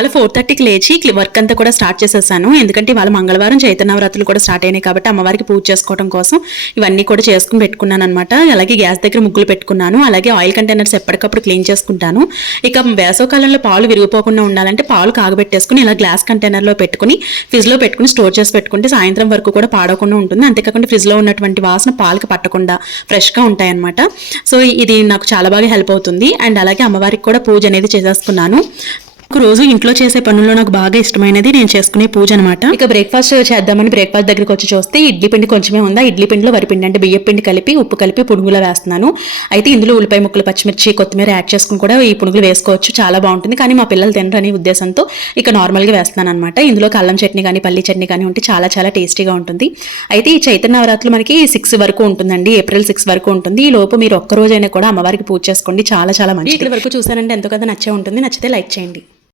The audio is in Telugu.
అలా ఫోర్ థర్టీకి లేచి వర్క్ అంతా కూడా స్టార్ట్ చేసేసాను. ఎందుకంటే వాళ్ళ మంగళవారం చైతన్యవరాత్రులు కూడా స్టార్ట్ అయినాయి కాబట్టి అమ్మవారికి పూజ చేసుకోవడం కోసం ఇవన్నీ కూడా చేసుకుని పెట్టుకున్నాను అనమాట అలాగే గ్యాస్ దగ్గర ముగ్గులు పెట్టుకున్నాను. అలాగే ఆయిల్ కంటైనర్స్ ఎప్పటికప్పుడు క్లీన్ చేసుకుంటాను. ఇక వేసవకాలంలో పాలు విరిగిపోకుండా ఉండాలంటే పాలు కాగబెట్టేసుకుని ఇలా గ్లాస్ కంటైనర్లో పెట్టుకుని ఫ్రిడ్జ్లో పెట్టుకుని స్టోర్ చేసి పెట్టుకుంటే సాయంత్రం వరకు కూడా పాడకుండా ఉంటుంది. అంతేకాకుండా ఫ్రిడ్జ్లో ఉన్నటువంటి వాసన పాలకి పట్టకుండా ఫ్రెష్గా ఉంటాయన్నమాట. సో ఇది నాకు చాలా బాగా హెల్ప్ అవుతుంది. అండ్ అలాగే అమ్మవారికి కూడా పూజ అనేది చేసేసుకున్నాను. ఒక రోజు ఇంట్లో చేసే పనుల్లో నాకు బాగా ఇష్టమైనది నేను చేసుకునే పూజ అనమాట ఇక బ్రేక్ఫాస్ట్ చేద్దామని బ్రేక్ఫాస్ట్ దగ్గరికి వచ్చి చూస్తే ఇడ్లీ పిండి కొంచెమే ఉందా? ఇడ్లీ పిండిలో వరిపిండి అంటే బియ్య పిండి కలిపి ఉప్పు కలిపి పునుగులో వేస్తున్నాను అయితే ఇందులో ఉల్లిపాయ ముక్కలు పచ్చిమిర్చి కొత్తిమీర యాడ్ చేసుకుని కూడా ఈ పునుగులు వేసుకోవచ్చు. చాలా బాగుంటుంది. కానీ మా పిల్లలు తినరు అనే ఉద్దేశంతో ఇక నార్మల్గా వేస్తున్నాను అనమాట ఇందులో అల్లం చట్నీ కానీ పల్లి చట్నీ కానీ ఉంటే చాలా చాలా టేస్టీగా ఉంటుంది. అయితే ఈ చైతన్య నవరాత్రులు మనకి సిక్స్ వరకు ఉంటుందండి. ఏప్రిల్ సిక్స్ వరకు ఉంటుంది. ఈ లోపు మీరు ఒక్క రోజైనా కూడా అమ్మవారికి పూజ చేసుకోండి. చాలా చాలా మంచి ఇక్కడ వరకు చూసానంటే ఎంతో కదా నచ్చే ఉంటుంది. నచ్చితే లైక్ చేయండి.